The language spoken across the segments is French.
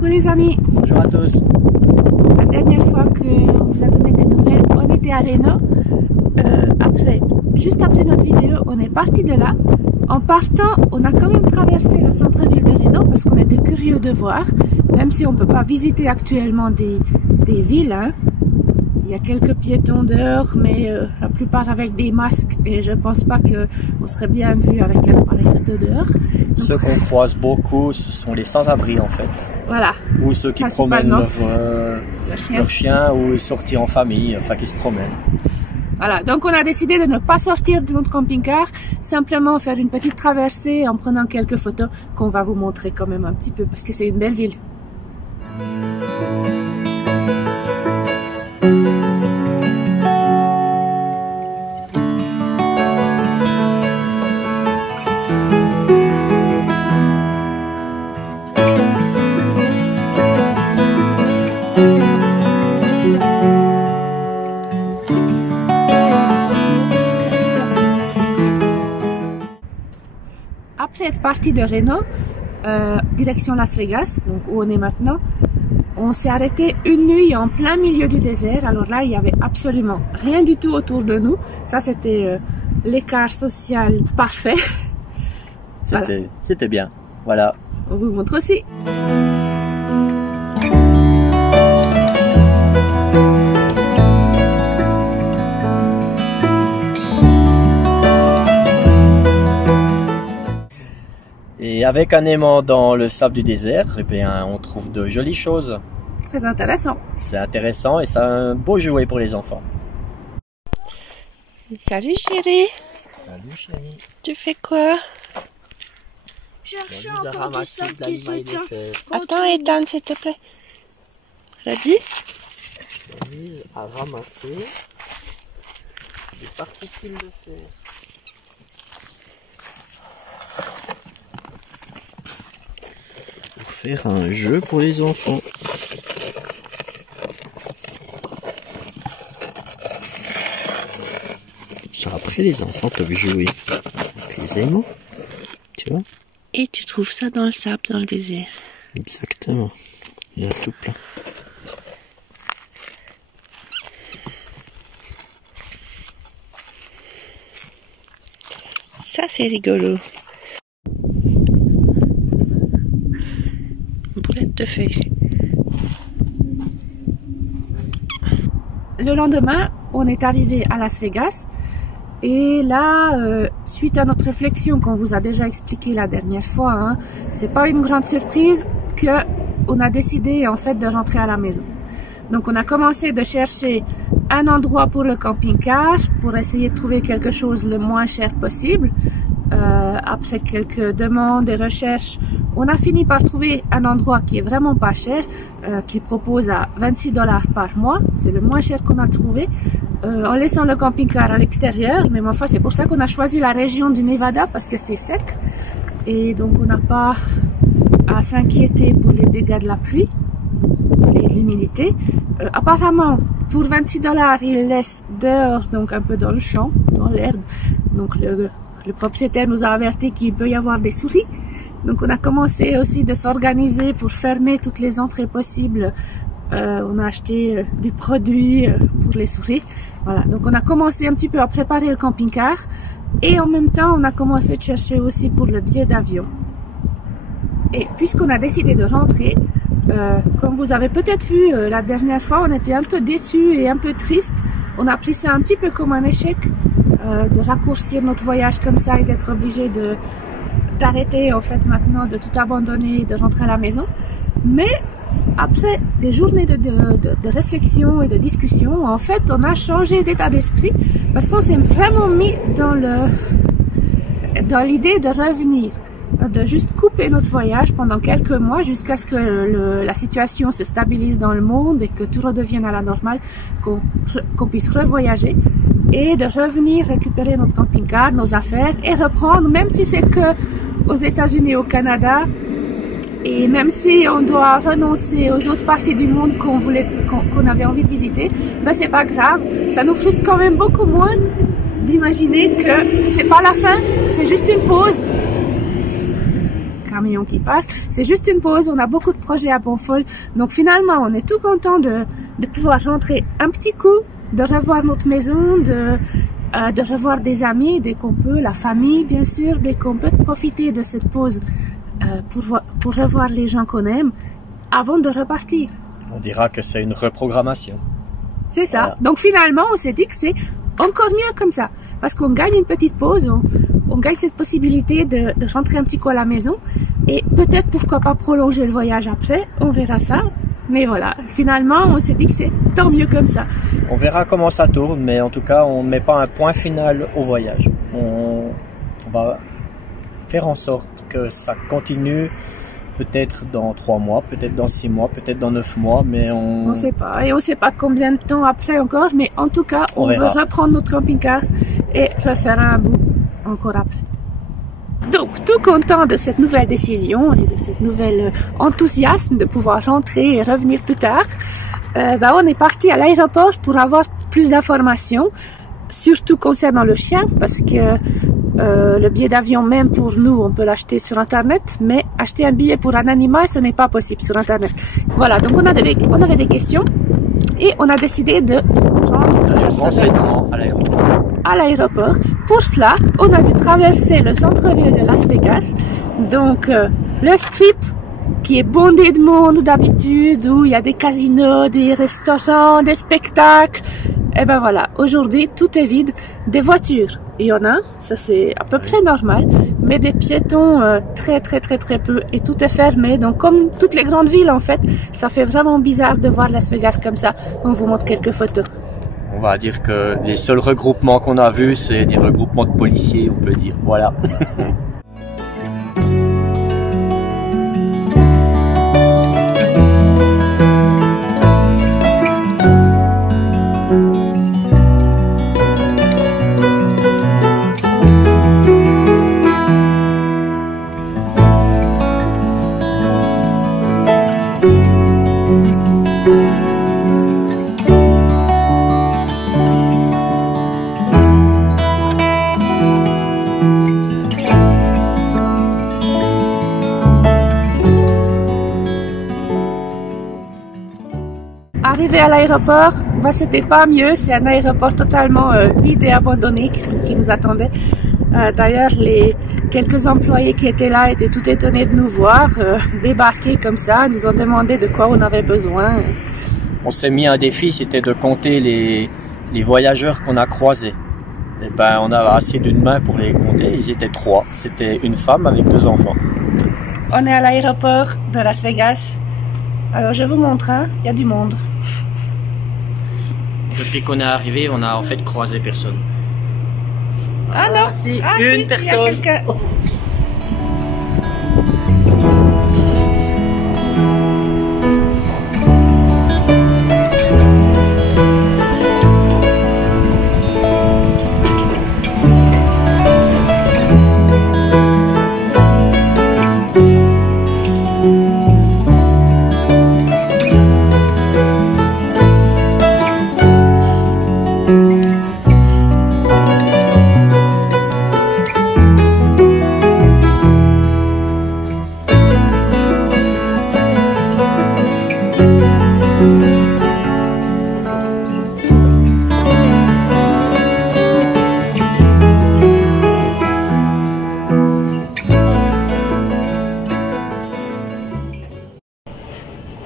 Coucou les amis. Bonjour à tous. La dernière fois qu'on vous a donné des nouvelles, on était à Reno. Juste après notre vidéo, on est parti de là. En partant, on a quand même traversé le centre-ville de Reno parce qu'on était curieux de voir, même si on ne peut pas visiter actuellement des villes. Hein. Il y a quelques piétons dehors, mais la plupart avec des masques et je pense pas qu'on serait bien vu avec un appareil photo dehors. Donc, ceux qu'on croise beaucoup, ce sont les sans-abri en fait. Voilà. Ou ceux qui promènent leur chien ou sortir en famille, enfin qui se promènent. Voilà, donc on a décidé de ne pas sortir de notre camping-car, simplement faire une petite traversée en prenant quelques photos qu'on va vous montrer quand même un petit peu parce que c'est une belle ville. Après être parti de Reno, direction Las Vegas, donc où on est maintenant, on s'est arrêté une nuit en plein milieu du désert. Alors là, il n'y avait absolument rien du tout autour de nous. Ça, c'était l'écart social parfait. C'était bien. Voilà. On vous montre aussi. Et avec un aimant dans le sable du désert, eh bien, on trouve de jolies choses. Très intéressant. C'est intéressant et c'est un beau jouet pour les enfants. Salut chérie. Salut chérie. Tu fais quoi? Chercher encore du sable qui se tient. Attends Ethan, s'il te plaît. Redis. Je m'amuse à ramasser des particules de fer. Pour faire un jeu pour les enfants. Ça, après les enfants peuvent jouer avec les aimants, tu vois. Et tu trouves ça dans le sable, dans le désert. Exactement. Il y a tout plein. Ça c'est rigolo. Boulette de feuilles. Le lendemain, on est arrivé à Las Vegas. Et là, suite à notre réflexion qu'on vous a déjà expliqué la dernière fois, hein, c'est pas une grande surprise que on a décidé en fait de rentrer à la maison. Donc on a commencé de chercher un endroit pour le camping-car pour essayer de trouver quelque chose le moins cher possible. Après quelques demandes et recherches, on a fini par trouver un endroit qui est vraiment pas cher, qui propose à 26 $ par mois. C'est le moins cher qu'on a trouvé, en laissant le camping-car à l'extérieur. Mais enfin, c'est pour ça qu'on a choisi la région du Nevada, parce que c'est sec. Et donc, on n'a pas à s'inquiéter pour les dégâts de la pluie et de l'humidité. Apparemment, pour 26 $, ils laissent dehors, donc un peu dans le champ, dans l'herbe. Donc, le propriétaire nous a averti qu'il peut y avoir des souris. Donc on a commencé aussi de s'organiser pour fermer toutes les entrées possibles. On a acheté des produits pour les souris. Voilà. Donc on a commencé un petit peu à préparer le camping-car. Et en même temps, on a commencé de chercher aussi pour le billet d'avion. Et puisqu'on a décidé de rentrer, comme vous avez peut-être vu la dernière fois, on était un peu déçus et un peu tristes. On a pris ça un petit peu comme un échec. De raccourcir notre voyage comme ça et d'être obligé d'arrêter en fait maintenant, de tout abandonner et de rentrer à la maison. Mais après des journées de réflexion et de discussion, en fait on a changé d'état d'esprit parce qu'on s'est vraiment mis dans l'idée de revenir, de juste couper notre voyage pendant quelques mois jusqu'à ce que la situation se stabilise dans le monde et que tout redevienne à la normale, qu'on puisse revoyager et de revenir récupérer notre camping-car, nos affaires et reprendre, même si c'est que aux États-Unis et au Canada, et même si on doit renoncer aux autres parties du monde qu'on avait envie de visiter, ben c'est pas grave, ça nous frustre quand même beaucoup moins d'imaginer que c'est pas la fin, c'est juste une pause. camions qui passent. C'est juste une pause, on a beaucoup de projets à Bonfol. Donc finalement, on est tout content de pouvoir rentrer un petit coup, de revoir notre maison, de revoir des amis dès qu'on peut, la famille bien sûr, dès qu'on peut profiter de cette pause pour revoir les gens qu'on aime avant de repartir. On dira que c'est une reprogrammation. C'est ça. Voilà. Donc finalement, on s'est dit que c'est encore mieux comme ça. Parce qu'on gagne une petite pause, on gagne cette possibilité de rentrer un petit coup à la maison. Et peut-être pourquoi pas prolonger le voyage après, on verra ça. Mais voilà, finalement, on s'est dit que c'est tant mieux comme ça. On verra comment ça tourne, mais en tout cas, on ne met pas un point final au voyage. On va faire en sorte que ça continue. Peut-être dans 3 mois, peut-être dans 6 mois, peut-être dans 9 mois, mais on ne sait pas. Et on ne sait pas combien de temps après encore, mais en tout cas, on veut reprendre notre camping-car et refaire un bout encore après. Donc, tout content de cette nouvelle décision et de cette nouvelle enthousiasme de pouvoir rentrer et revenir plus tard, on est parti à l'aéroport pour avoir plus d'informations, surtout concernant le chien, parce que le billet d'avion, même pour nous, on peut l'acheter sur Internet, mais acheter un billet pour un animal, ce n'est pas possible sur Internet. Voilà, donc on avait des questions et on a décidé de rendre renseignements à l'aéroport. Pour cela, on a dû traverser le centre-ville de Las Vegas, donc le strip qui est bondé de monde d'habitude, où il y a des casinos, des restaurants, des spectacles. Et ben voilà, aujourd'hui tout est vide, des voitures, il y en a, ça c'est à peu près normal, mais des piétons très peu, et tout est fermé, donc comme toutes les grandes villes en fait, ça fait vraiment bizarre de voir Las Vegas comme ça. On vous montre quelques photos. On va dire que les seuls regroupements qu'on a vus, c'est des regroupements de policiers, on peut dire, voilà. Arrivé à l'aéroport, c'était pas mieux, c'est un aéroport totalement vide et abandonné qui nous attendait. D'ailleurs, les quelques employés qui étaient là étaient tout étonnés de nous voir débarquer comme ça, nous ont demandé de quoi on avait besoin. On s'est mis un défi, c'était de compter les voyageurs qu'on a croisés. Et ben, on avait assez d'une main pour les compter, ils étaient 3, c'était une femme avec 2 enfants. On est à l'aéroport de Las Vegas. Alors je vous montre, il y a du monde. Depuis qu'on est arrivé, on a en fait croisé personne. Ah non, si, une personne.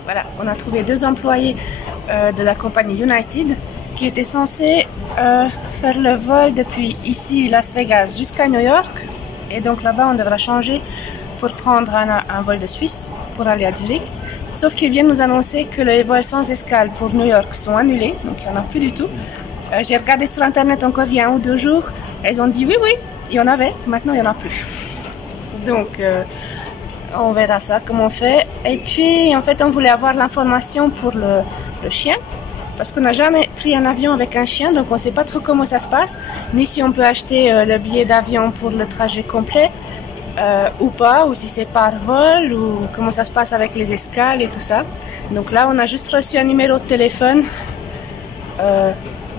Voilà, on a trouvé 2 employés de la compagnie United qui étaient censés faire le vol depuis ici, Las Vegas, jusqu'à New York. Et donc là-bas, on devra changer pour prendre un vol de Suisse pour aller à Zurich. Sauf qu'ils viennent nous annoncer que les vols sans escale pour New York sont annulés, donc il n'y en a plus du tout. J'ai regardé sur Internet encore il y a 1 ou 2 jours, elles ont dit oui, il y en avait, maintenant il n'y en a plus. Donc on verra ça, comment on fait. Et puis en fait on voulait avoir l'information pour le chien, parce qu'on n'a jamais pris un avion avec un chien, donc on ne sait pas trop comment ça se passe, ni si on peut acheter le billet d'avion pour le trajet complet, ou pas, ou si c'est par vol, ou comment ça se passe avec les escales et tout ça. Donc là on a juste reçu un numéro de téléphone,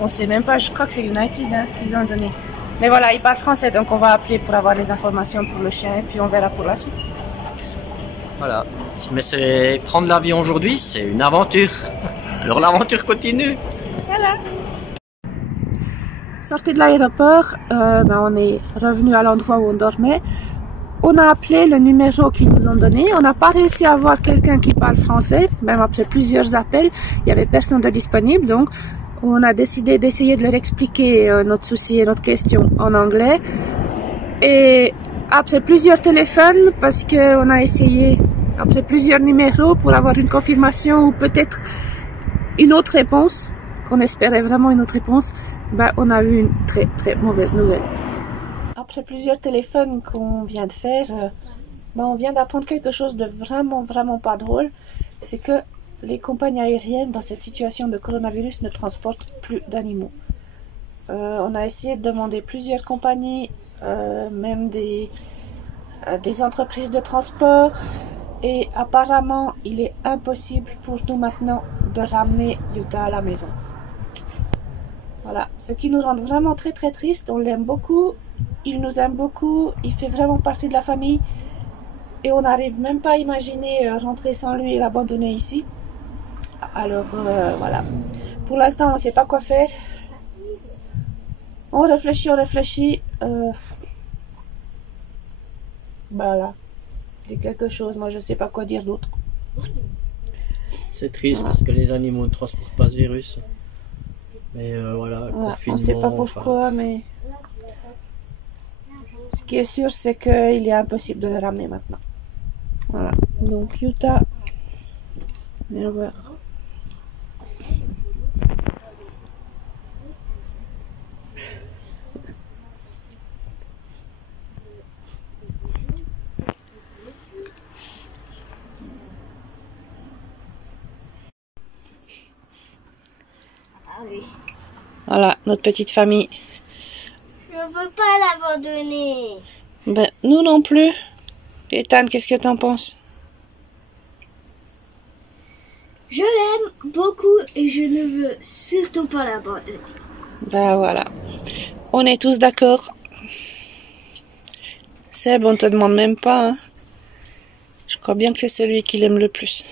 on sait même pas, je crois que c'est United qu'ils ont donné. Mais voilà, ils parlent français, donc on va appeler pour avoir les informations pour le chien et puis on verra pour la suite. Voilà. Mais c'est prendre l'avion aujourd'hui, c'est une aventure. Alors l'aventure continue. Voilà. Sorti de l'aéroport, on est revenu à l'endroit où on dormait. On a appelé le numéro qu'ils nous ont donné. On n'a pas réussi à avoir quelqu'un qui parle français. Même après plusieurs appels, il n'y avait personne de disponible. Donc, on a décidé d'essayer de leur expliquer notre souci et notre question en anglais. Et après plusieurs téléphones, parce qu'on a essayé, après plusieurs numéros, pour avoir une confirmation ou peut-être une autre réponse, qu'on espérait vraiment une autre réponse, on a eu une très très mauvaise nouvelle. Après plusieurs téléphones qu'on vient de faire, on vient d'apprendre quelque chose de vraiment pas drôle. C'est que les compagnies aériennes dans cette situation de coronavirus ne transportent plus d'animaux. On a essayé de demander plusieurs compagnies, même des entreprises de transport, et apparemment il est impossible pour nous maintenant de ramener Yuta à la maison. Voilà, ce qui nous rend vraiment très très triste. On l'aime beaucoup, il nous aime beaucoup, il fait vraiment partie de la famille et on n'arrive même pas à imaginer rentrer sans lui et l'abandonner ici. Alors voilà, pour l'instant on ne sait pas quoi faire. On réfléchit. Voilà, c'est quelque chose, moi je sais pas quoi dire d'autre. C'est triste parce que les animaux ne transportent pas ce virus. Mais voilà, on ne sait pas pourquoi, mais ce qui est sûr, c'est qu'il est impossible de le ramener maintenant. Voilà, donc Yuta, viens voir. Voilà, notre petite famille. Je veux pas l'abandonner. Nous non plus. Ethan, qu'est-ce que t'en penses? Je l'aime beaucoup et je ne veux surtout pas l'abandonner. Voilà. On est tous d'accord. Seb, on te demande même pas. Hein. Je crois bien que c'est celui qu'il aime le plus.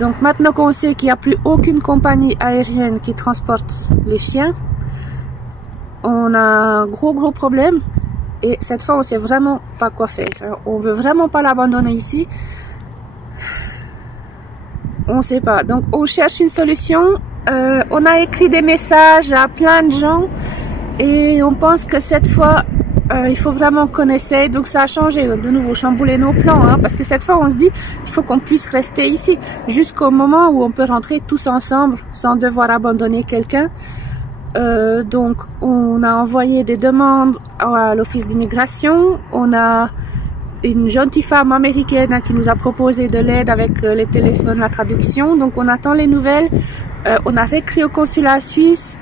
Donc maintenant qu'on sait qu'il n'y a plus aucune compagnie aérienne qui transporte les chiens, on a un gros problème et cette fois on sait vraiment pas quoi faire. Alors, on veut vraiment pas l'abandonner ici. On sait pas. Donc on cherche une solution. On a écrit des messages à plein de gens et on pense que cette fois il faut vraiment qu'on essaye. Donc ça a changé, de nouveau chamboulé nos plans, hein, parce que cette fois on se dit il faut qu'on puisse rester ici jusqu'au moment où on peut rentrer tous ensemble sans devoir abandonner quelqu'un. Donc on a envoyé des demandes à l'office d'immigration. On a une gentille femme américaine qui nous a proposé de l'aide avec les téléphones, la traduction. Donc on attend les nouvelles. On a réécrit au consulat suisse.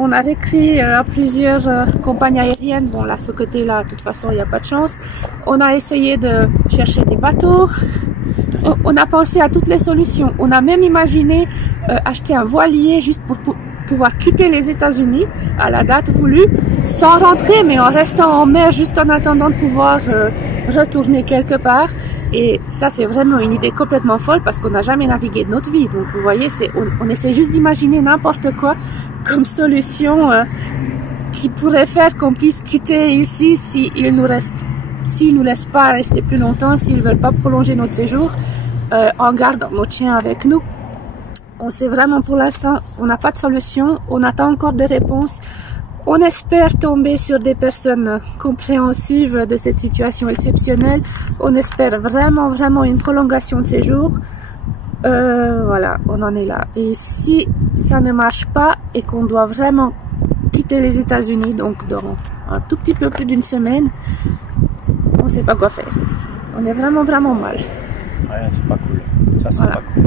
On a réécrit à plusieurs compagnies aériennes. Bon, là, ce côté-là, de toute façon, il n'y a pas de chance. On a essayé de chercher des bateaux. on a pensé à toutes les solutions. On a même imaginé acheter un voilier juste pour pouvoir quitter les États-Unis à la date voulue, sans rentrer, mais en restant en mer juste en attendant de pouvoir retourner quelque part. Et ça, c'est vraiment une idée complètement folle parce qu'on n'a jamais navigué de notre vie. Donc, vous voyez, on essaie juste d'imaginer n'importe quoi comme solution qui pourrait faire qu'on puisse quitter ici s'ils nous laissent pas rester plus longtemps, s'ils veulent pas prolonger notre séjour, en gardant notre chien avec nous. On sait vraiment pour l'instant, on n'a pas de solution, on attend encore des réponses. On espère tomber sur des personnes compréhensives de cette situation exceptionnelle. On espère vraiment une prolongation de séjour. Voilà, on en est là. Et si ça ne marche pas et qu'on doit vraiment quitter les États-Unis, donc dans un tout petit peu plus d'une semaine, on ne sait pas quoi faire. On est vraiment mal. Ouais, c'est pas cool. Ça, c'est pas cool.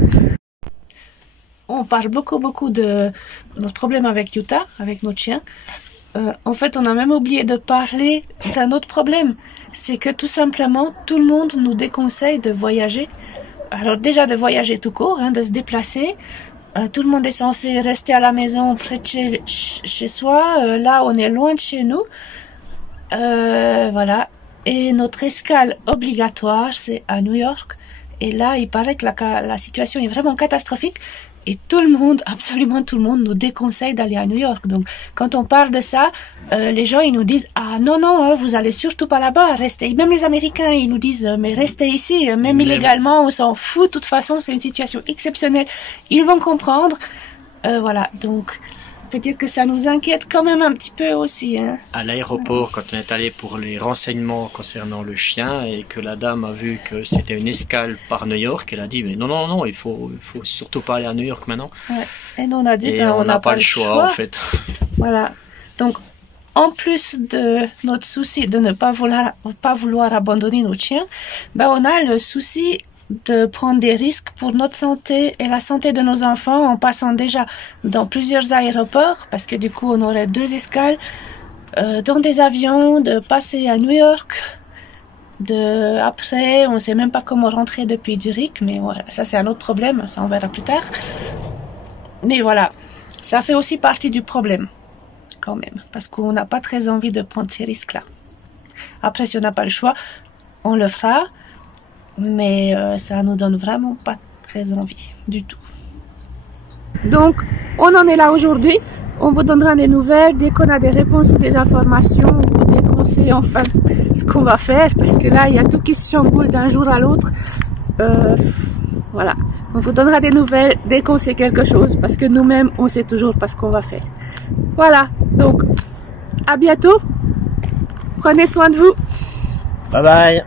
On parle beaucoup de notre problème avec Utah, avec notre chien. En fait, on a même oublié de parler d'un autre problème. C'est que tout simplement, tout le monde nous déconseille de voyager. Alors déjà de voyager tout court, hein, de se déplacer. Tout le monde est censé rester à la maison près de chez soi. Là, on est loin de chez nous. Voilà. Et notre escale obligatoire, c'est à New York. Et là, il paraît que la situation est vraiment catastrophique. Et tout le monde, absolument tout le monde, nous déconseille d'aller à New York. Donc, quand on parle de ça, les gens, ils nous disent « Ah non, vous allez surtout pas là-bas, restez. » Même les Américains, ils nous disent « Mais restez ici, même illégalement, on s'en fout. De toute façon, c'est une situation exceptionnelle. » Ils vont comprendre. Voilà, donc, on peut dire que ça nous inquiète quand même un petit peu aussi. Hein. À l'aéroport, quand on est allé pour les renseignements concernant le chien et que la dame a vu que c'était une escale par New York, elle a dit mais non, il faut surtout pas aller à New York maintenant. Ouais. Et nous on a dit on n'a pas le choix en fait. Voilà. Donc en plus de notre souci de ne pas vouloir abandonner notre chien, on a le souci de prendre des risques pour notre santé et la santé de nos enfants en passant déjà dans plusieurs aéroports parce que du coup on aurait 2 escales dans des avions, de passer à New York, après on sait même pas comment rentrer depuis Zurich, mais voilà, ça c'est un autre problème, ça on verra plus tard. Mais voilà, ça fait aussi partie du problème quand même parce qu'on n'a pas très envie de prendre ces risques là. Après si on n'a pas le choix, on le fera. Mais ça nous donne vraiment pas très envie du tout. Donc, on en est là aujourd'hui. On vous donnera des nouvelles dès qu'on a des réponses ou des informations ou des conseils, enfin, ce qu'on va faire. Parce que là, il y a tout qui se chamboule d'un jour à l'autre. Voilà. On vous donnera des nouvelles dès qu'on sait quelque chose. Parce que nous-mêmes, on sait toujours pas ce qu'on va faire. Voilà. Donc, à bientôt. Prenez soin de vous. Bye bye.